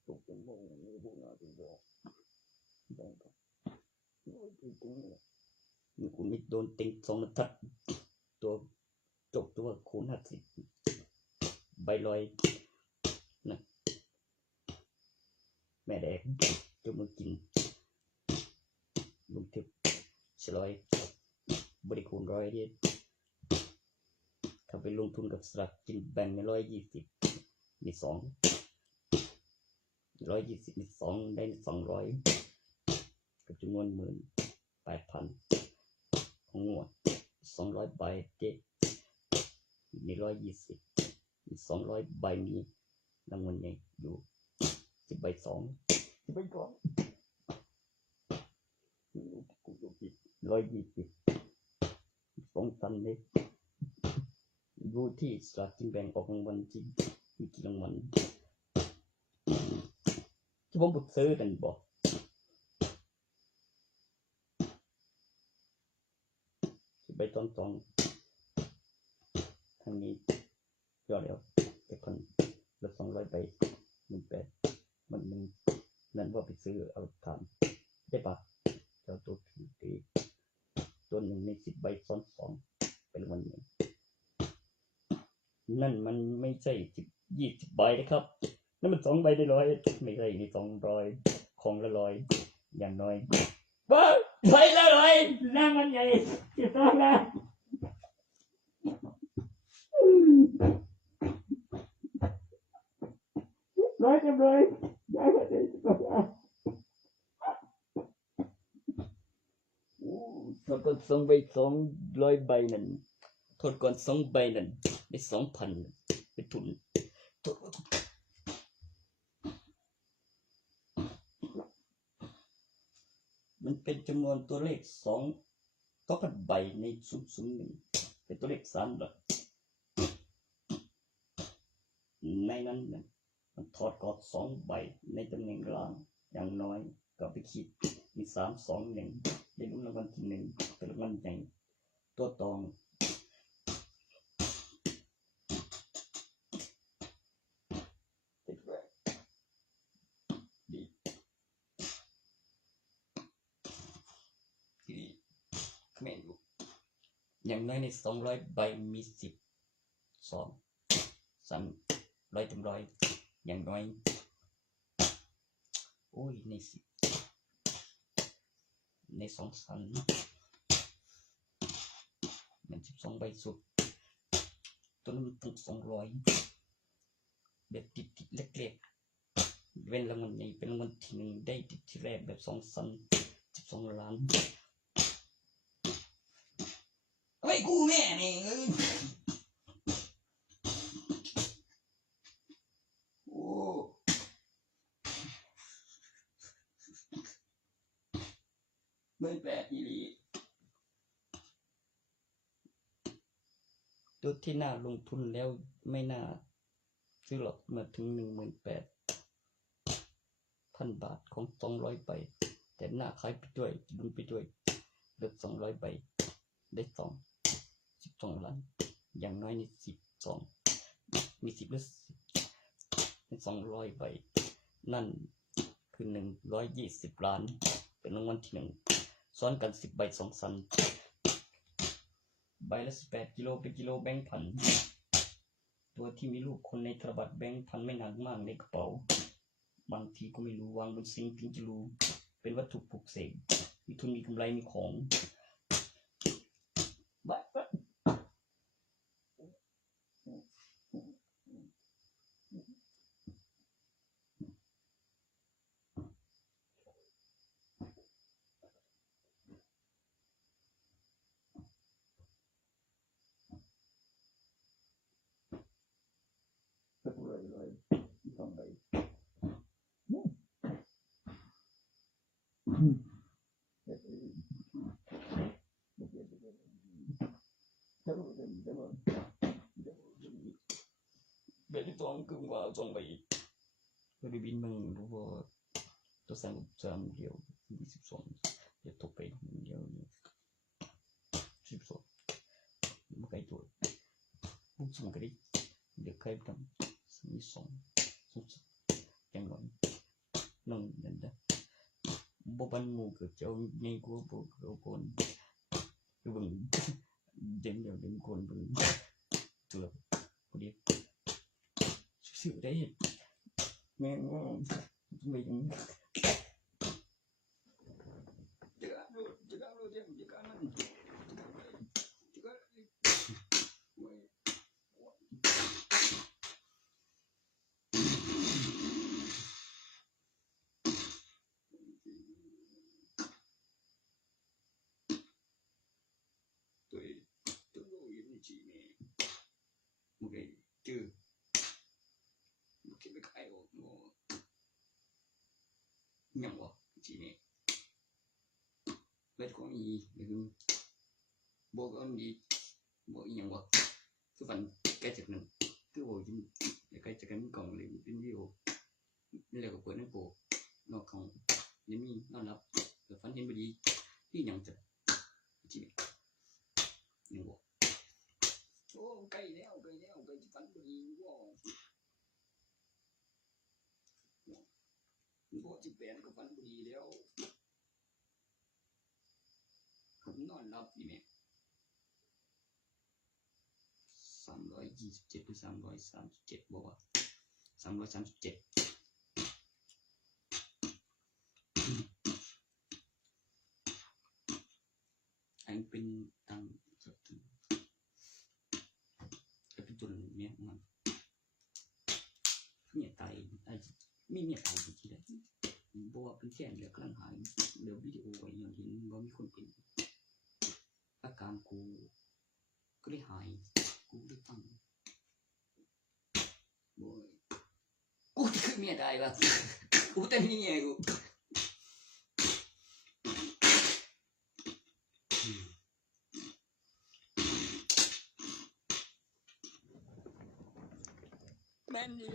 ตกเป็นโมงนี่พวกน่าจะบอกได้ครับนี่คุณมิดโดนเต็ง2 นัดตัวจบตัวคูณ50ใบลอยนะแม่แดกจมมือกินลุงทิพย์ฉลอยบริคูณ100ดิถ้าไปลงทุนกับสลากกินแบ่งใน120มี2 120มี2ได้200กับจำนวน18,000ของงวด200ใบเจ๊มี120มี200ใบมีรางวัลใหญ่อยู่10 ใบ2 10 ใบก่อน120 2 ตันเลยดูที่สลากกินแบ่งออกรางวัลที่มีกี่รางวัลที่ผมบุกซื้อกันบอก10 ใบตอนทางนี้ยอดแล้วแต่คนละ200 ใบ18,000มันนั่นว่าไปซื้อเอาทานได้ปะเจ้าตัวตีตัวหนึ่งใน10 ใบซ้อน2เป็นวันหนึ่งนั่นมันไม่ใช่20 ใบนะครับนั่นมัน2 ใบได้100ไม่ใช่นี่200ของละ100อย่างน้อยบ้าใบละ100นั่งมันใหญ่จะต้องนะ100 กับ 100ย้ายมาได้โทษก่อน2 ใบ200 ใบนั่นโทษก่อน2 ใบนั่นได้ 2,000เป็นทุนมันเป็นจำนวนตัวเลข2,000 ใบใน001เป็นตัวเลข3 หลักในนั้นมันถอดกอด2 ใบในตำแหน่งกลางอย่างน้อยก็ไปคิดมี3 2 1ได้ลุ้นรางวัลที่1เป็นรางวัลใหญ่ตัวตองแม่นลูกอย่างน้อยใน200 ใบมี10 2 300ถึง100อย่างน้อยโอ้ยใน10ใน2 สันมัน12 ใบสุดตัวนั้นต้อง200แบบติดเล็กๆเป็นรางวัลใหญ่เป็นรางวัลที่1ได้ติดที่แรกแบบ2 สัน12 ล้านไอ้กูแม่นี่โอ้18,000อีหลีตัวที่น่าลงทุนแล้วไม่น่าซื้อหรอกเมื่อถึง 18,000 บาทของ200 ใบแต่น่าขายไปด้วยลุ้นไปด้วยเลือก200 ใบได้12 ล้านอย่างน้อยใน12มี10หรือ10 200 ใบนั่นคือ120 ล้านเป็นรางวัลที่1ซ้อนกัน10 ใบ2 สันใบละ18 กิโลเป็นกิโลแบงค์พันตัวที่มีรูปคนในธนบัตรแบงค์พันไม่หนักมากในกระเป๋าบางทีก็ไม่รู้วางบนซิงค์ถึงจะรู้เป็นวัตถุปลุกเสกมีทุนมีกำไรมีของ อยต้องไปเบลต้องกึ่งว่าต้องไปไปบินมึงเพราะว่าตัว3เดียว22จะตกไปเดียว12บ่ไกลตัวผมส่งก็ได้เดี๋ยวใครทำมี2อย่างน้อยนั่นนั่นนะบ่ปันหมู่ก็เจ้าใหญ่กว่าบ่เอาคนคือเบิ่งเดี๋ยวคนเบิ่งตัวพอดีชื่อได้แม่งว่าไม่ยังชื่อคิดไม่ใครออกยังวะจีนี่เบ็ดของอีหรือบอกอันนี้บอกยังวะคือฝันใกล้จากนั้นคือบอกจริงใกล้จากนั้นกล่องเลยเป็นวิวนี่แหละก็เปิดนั่งโปนอกของยังมีนอนรับแต่ฝันเห็นพอดีที่ยังจะจีนี่ยังวะโอ้ใกล้แล้วใกล้ฝันพอดีว่าบ่สิเป็นก็ฝันบ่ดีแล้วผมนอนหลับนี่แม่327หรือ337บ่ว่า337อันเป็นตังสักทีก็เป็นตัวเนี่ยมันเนี่ยตายมีเนี่ยตายจริงๆได้บ่ว่าเป็นแค่แล้วกำลังหายเดี๋ยววิดีโอไว้อย่างเห็นว่ามีคนเป็นอาการกูก็ได้หายกูได้ตั้งบ่กูจะขึ้นเมียได้ป่ะกูแต่นี่ไงกูแม่นดิ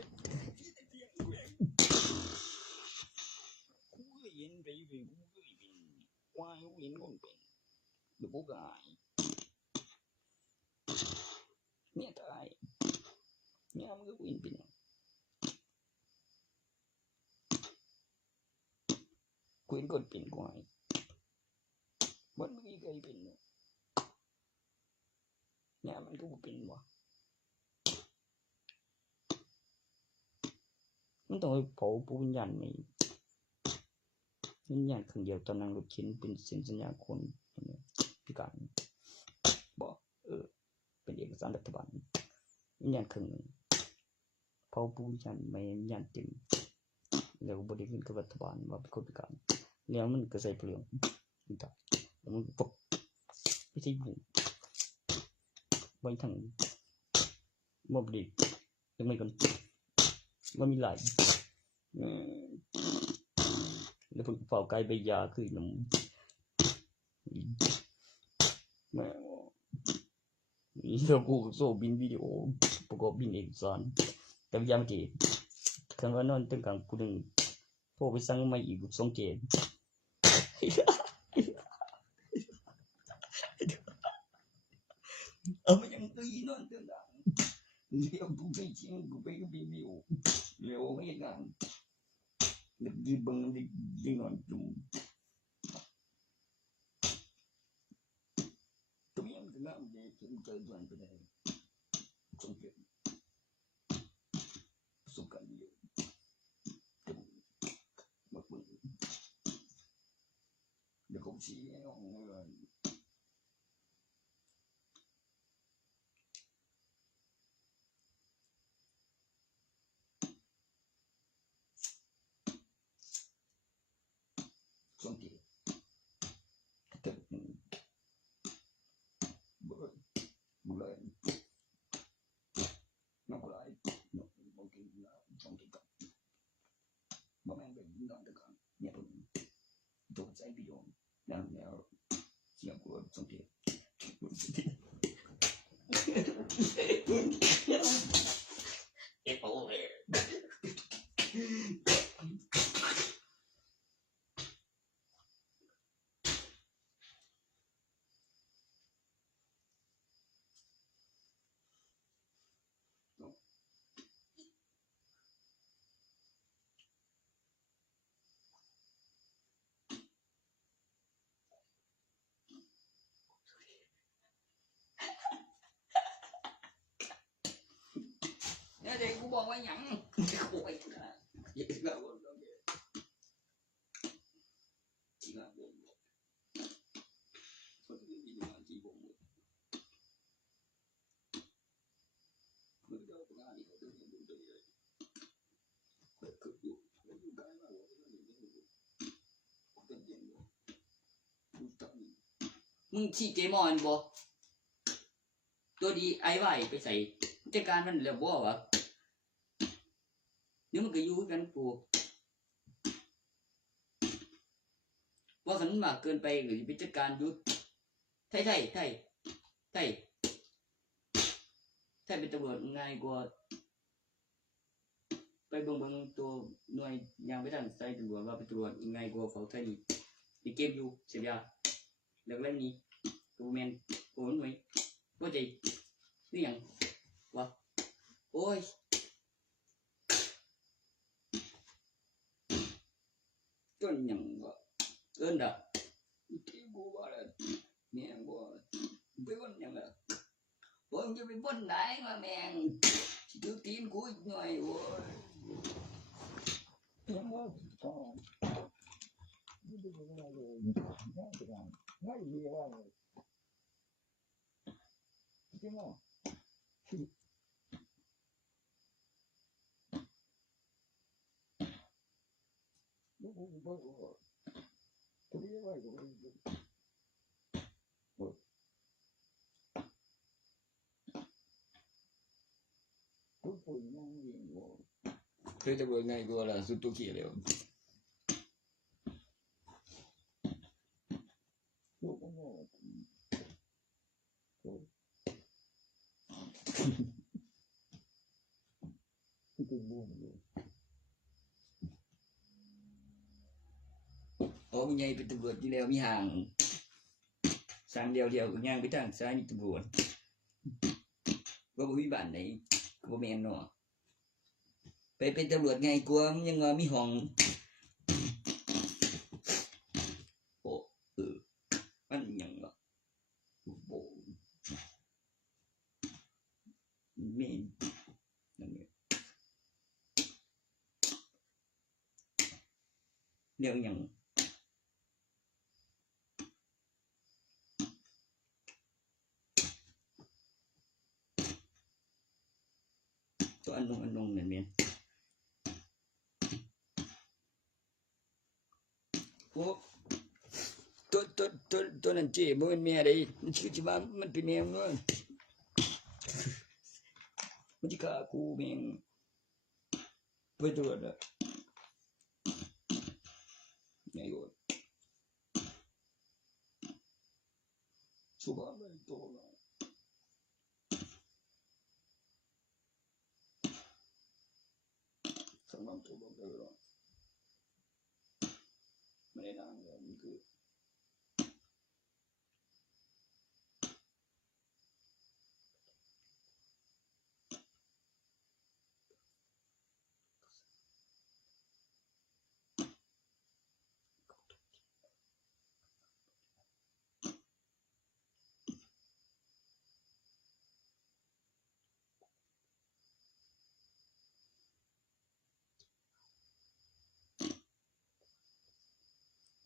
เย็นไปอยู่กูก็เป็นควายกูเห็นคนเป็นเดี๋ยวกูก็หายเนี่ยตายเนี่ยมันก็เห็นเป็นกูเห็นคนเป็นควายมันไม่เคยเป็นเนี่ยมันก็เป็นวะมันต้องเผาปูวิญญาณไม่วิญญาณครึ่งเดียวตอนนั้นรถเข็นเป็นเซ็นสัญญาคนพิการบ่เป็นเอกสารรัฐบาลวิญญาณครึ่งนึงเผาปูวิญญาณไม่วิญญาณเต็มแล้วบ่ได้ขึ้นกับรัฐบาลว่าเป็นคนพิการแล้วมันก็ใส่เปลืองต่างแล้วมันปกไม่ใช่บุไว้ทั้งบ่ได้ยังไม่กันมันมีหลายแล้วเพิ่นเฝ้าไกลใบยาคือนำแม่แล้วกูโซบินวิดีโอประกอบบินเอกสารแต่ยามที่คันว่านอนตึงกลางผู้นึงโทรไปสั่งมาอีก2เกตมันยังตื่นนอนตื่นดังเดี๋ยวกูไปเชียงกูไปวิดีโอเร็วไม่นานดีบังดีนอนจุ่มตัวยังจะงามดีถึงใจดวนไปได้สงเกตสุกันเยอะมาปุ่นเดี๋ยวผมชี้ให้น้องเลยสงเกตแต่บุเลยน้องไรน้องกิน ส่ประโยชน์แล้วเสียงกูสังเกตเอโอเลยเด็กกูบอกว่าหยังโอ้ยนะเด็กก็บอกจริงอ่ะผมคนที่มีมาที่ผมมันก็งานนี่ก็ต้องดูด้วยก็อยู่ได้มาว่าเป็นยังไงมึงขี้เกมอนบ่ตัวดีไอ้ไว้ไปใส่จัดการมันแล้วบ่วะนี่มันก็อยู่กันกูว่าคันมากเกินไปหรือไปจัดการอยู่ไทยเป็นตำรวจง่ายกว่าไปเบิ่งตัวหน่วยยางไปทางใส่ตำรวจว่าเป็นตำรวจง่ายกว่าเขาไทยนี่มีเกมอยู่เสียยาแล้วแล้วนี้ตัวแม่นโอ้หน่วยบ่ใจนี่หยังวะโอ้ยต้นหยังวะเอิ้นดะที่กูว่าล่ะแม่งบ่ไปบ่นหยังล่ะบ่จะไปบ่นได้มาแม่งสิถือตีนกูอีกหน่อยโอ้ยยังบ่ต้องนี่ดูง่ายเลยง่ายดีว่าจริงมั้ยลูกกูบ่ตัวนี้ว่าอยู่ทุกคนยังยิงบ่เคยจะบ่ง่ายกว่าล่ะสุดตัวขี้แล้วลูกบ่ที่บ่อยู่โอ้มันใหญ่เป็นตำรวจอยู่แล้วมีห่างสร้างเดียวก็ย่างไปทางซ้ายนี่ตำรวจบ่มีบ้านไหนก็บ่แม่นเนาะไปเป็นตำรวจง่ายกว่ามันยังมีห้องโอ้มันหยังวะโอ้แม่นนั่นเรื่องหยังตัวอันนงนั่นแม่นโอ้ตัวนั้นเจ๊บ่แม่นแม่ใดมันชื่อสิว่ามันเป็นแม่เนาะมันสิฆ่ากูแม่งไปตรวจอ่ะไงโยสุบานเลยโตแล้วสังมันตัวบอกได้แล้วไม่ได้นานแล้วมันคือ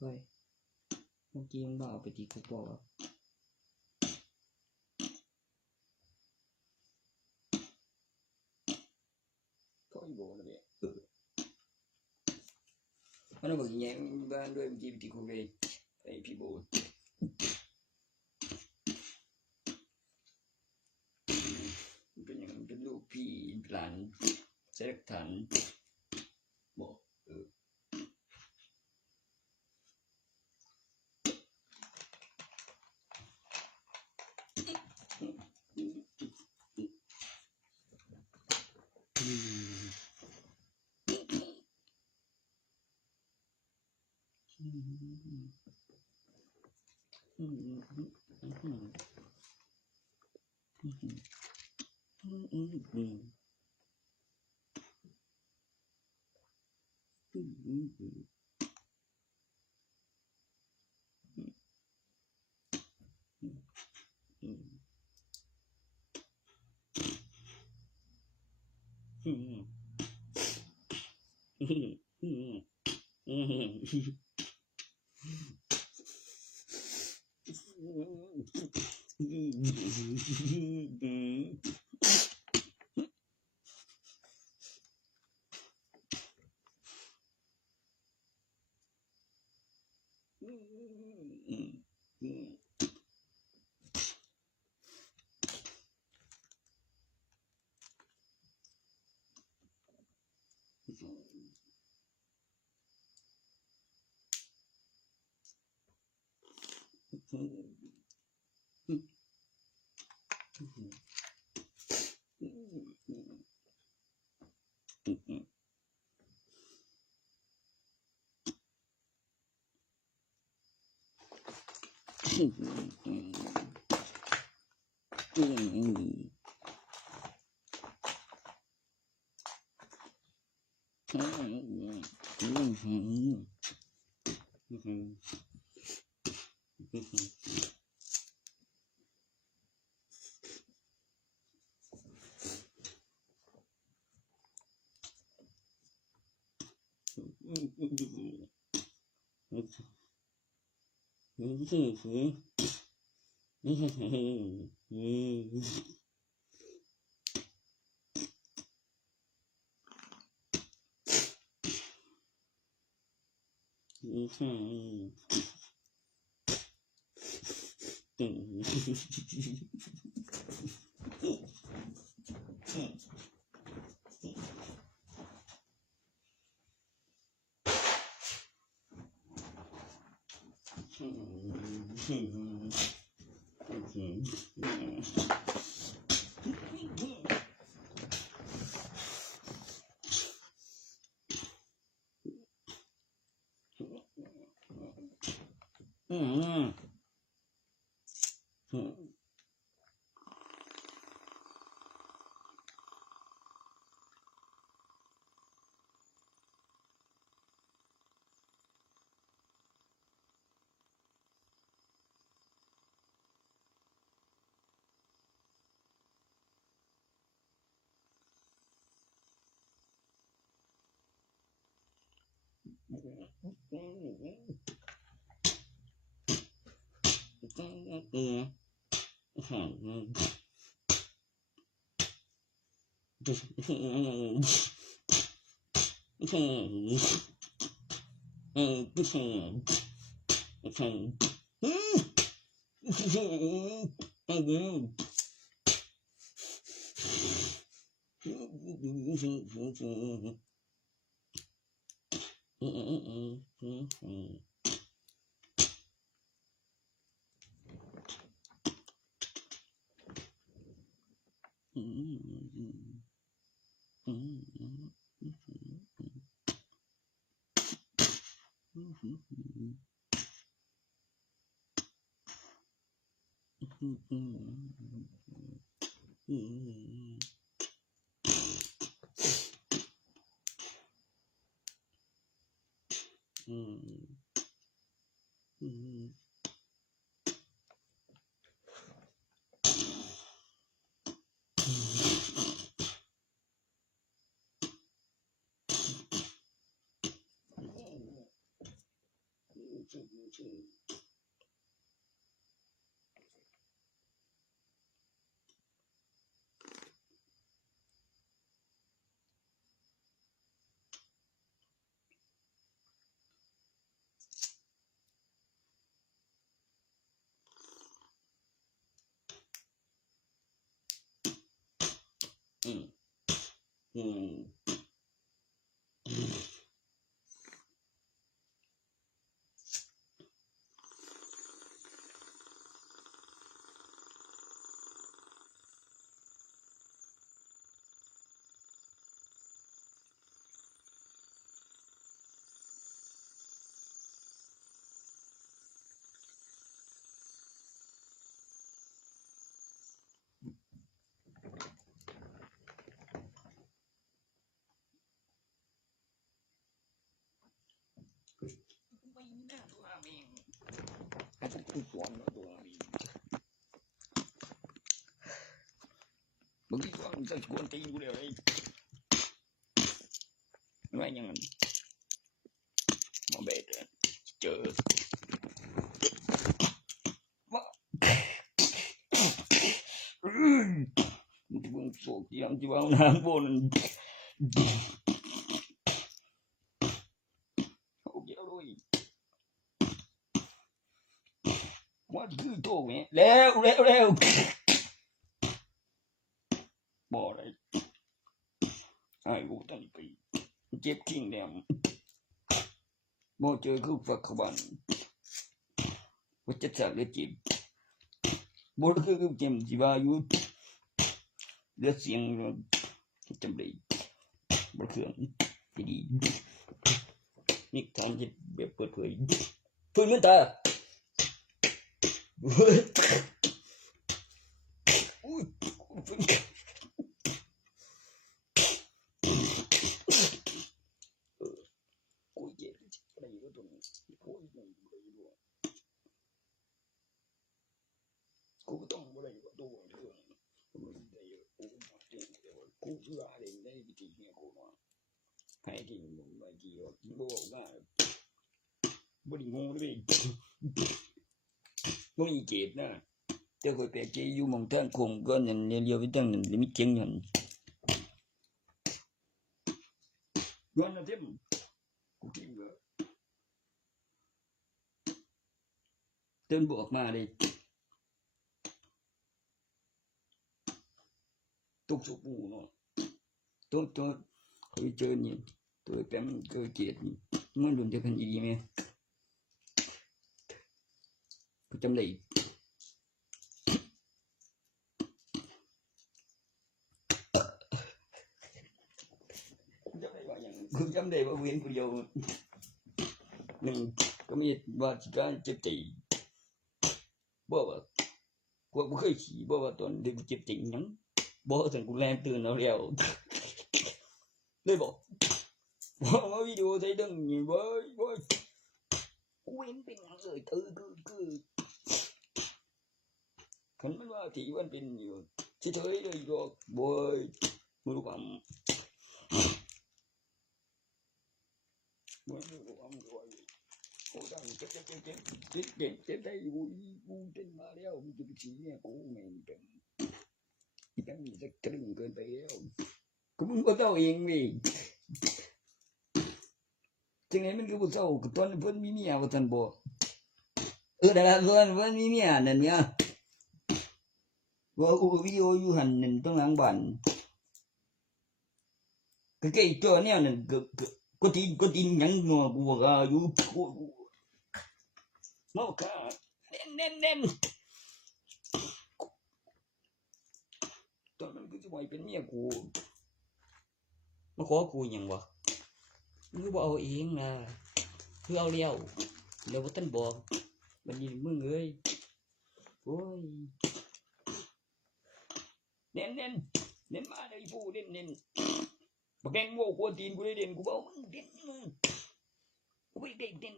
เฮ้ยเมื่อกี้มันบอกเอาไปตีคุกบอกว่าเขาอีโบนะเบ้มันบอกอย่างเงี้ยบ้านด้วยเมื่อกี้ไปตีคุกเลยไอ้พี่โบเป็นอย่างนั้นเป็นลูกพี่หลานเซ็กทันบอก อาจจะคือตัวมันตัวนี้บางทีก็มันจะกวนตีนกูเดียวเลยไม่ยังมันมาเบ็ดเจอว่ามันจะวงโศกยังจะวางน้ำบนโอเคเลยว่าคือโตไหมแล้วบ่อะไรไอ้กูตั้งไปเจ็บทิ้งแล้วบ่เจอคือฝักขบันว่าจะสักเลยจีบบ่คือเกมจีบาอยู่เลือดเสียงจำเลยบ่เครื่องดีนี่ทางจะแบบเปิดเผยฟื้นมันตาอุ้ยฟื้นกูเจ็บอะไรอยู่ตรงนี้กูไม่รู้กูต้องอะไรอยู่ตัวเรื่องกูไม่ได้กูมาเองกูเชื่ออะไรในวิธีเนี่ยกูมาให้กินมึงไม่กี่วันบอกว่าบริโภคด้วยมึงอีเจ็บนะแต่คนแปลกใจอยู่มองท่านคงก็ยังเลี้ยวไปตั้งหนึ่งลิมิตเจงยันย้อนนะเต็มกูทิ้งเลยเติมบวกมาเลยตุกสุปูเนาะตัวเคยเจอนี่ตัวแปมเคยเจ็บนี่มันโดนจะเป็นอีไหมกูจำได้กูจำได้ว่าเวียนกูเดียวหนึ่งก็มีว่าการเจ็บใจบอกว่ากูเคยขี่บอกว่าตอนเด็กกูเจ็บจริงยังบอกถึงกูแรงตื่นเอาแล้วเลยบอกว่าวิดีโอใช้ดังนี่เว้ยกูเห็นเป็นอย่างเลยคือขันมันว่าที่มันเป็นอยู่ที่เธอเลยก็บ่อยไม่รู้ความไม่รู้ความด้วยโอ้ดังเจ็บได้กูเต้นมาแล้วกูจะไปชี้เนี่ยกูไม่เป็นอีกอย่างนี้จะตรึงเกินไปแล้วกูมึงก็เจ้าเองนี่จังไงมันก็บ่เจ้าตอนเพิ่นมีเมียว่าซั่นบ่นั่นล่ะเพิ่นมีเมียนั่นเนี่ยว่ากูวิดีโออยู่หั่นนั่นตรงหลังบ้านก็ไอ้ตัวเนี่ยนั่นก็ตีนหยังงัวกูว่าอยู่เมาค่ะเน้นตอนนั้นกูสิไว้เป็นเมียกูมาขอกูหยังวะมึงบ่เอาเองนะคือเอาแล้วบ่ทันบอกบัดนี้มึงเอ้ยโอ้ยเน้นมาเลยผู้เน้นบักแกงโง่กวนตีนกูได้เด่นกูบอกมึงเด่นกูไม่เด่น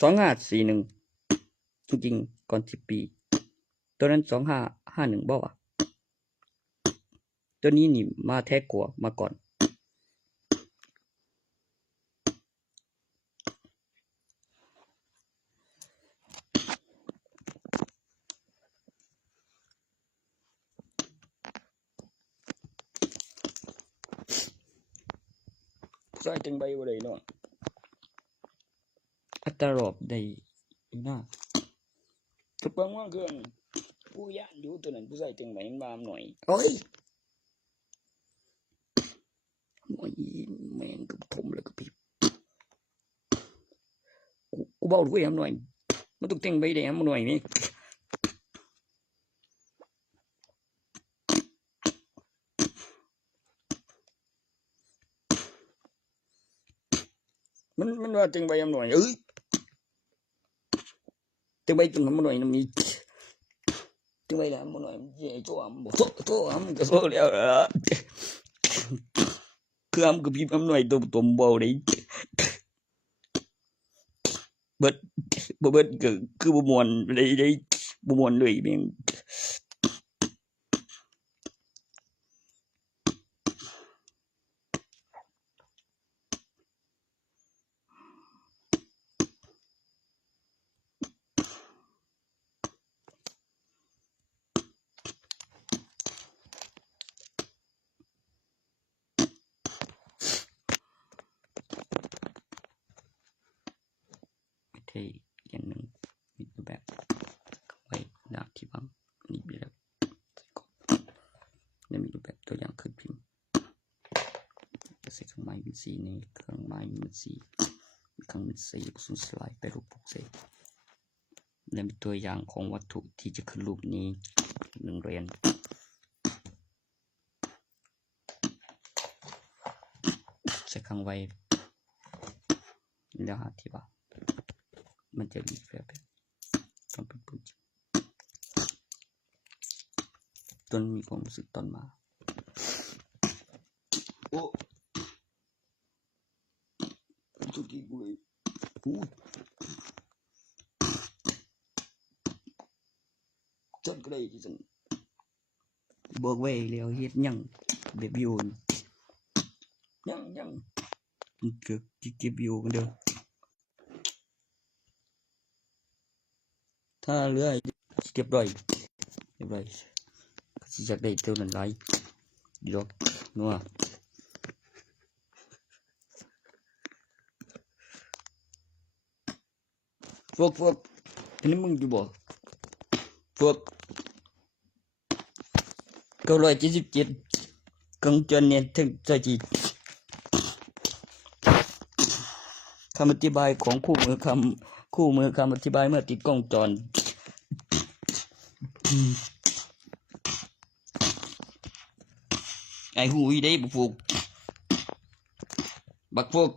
2541จริงๆก่อน10 ปีตัวนั้น2551บ่วะตัวนี้นี่มาแท้กว่ามาก่อนใส่จังใบบ่ได้เนาะอัตรอบได้อีกนะทุกบางว่าเกินกูย่านอยู่ตัวนั้นกูใส่จังใบมันบามหน่อยโอ้ยแม่งกับผมแล้วก็พี่กูบอกกูยังหน่อยมันต้องจังใบได้หน่อยนี่ มันว่าจังใบอำหน่อยจังใบจังอำหน่อยน้ำนี้จังใบละอำหน่อยเจ้าตัวอำบ่ตัวอำก็โซแล้วคืออำกับพี่อำหน่อยตัวเบาได้เบิดก็คือบ่ม่วนได้บ่ม่วนเลยแม่งที่อย่างหนึ่งมีแบบไว้ดาบที่บังนี่มีแบบแล้วมีรูปแบบตัวอย่างขึ้นพิมพ์ใส่เครื่องหมายเป็นสีในเครื่องหมายเป็นสีเครื่องเป็นสีส่วนสไลด์ไปรูปปกเสกและมีตัวอย่างของวัตถุที่จะขึ้นรูปนี้1 เหรียญใส่ข้างไว้แล้วหาที่ว่ามันจะมีแบบต้องเป็นปุ่มต้นมีความรู้สึกตอนมาโอ้จุดที่กูเลยจนก็ได้ที่ฉันบอกไว้แล้วเฮ็ดยังแบบโยนยังเก็บโยกันเด้อถ้าเหลือเก็บร้อยก็สิอยากได้เท่านั้นหลายยกนัวพวกอันนี้มึงอยู่บ่พวก977กังจรเนี่ยถึงจะจีคำอธิบายของคู่มือคำอธิบายเมื่อติดกล้องจรไอ้หูยได้บักพวก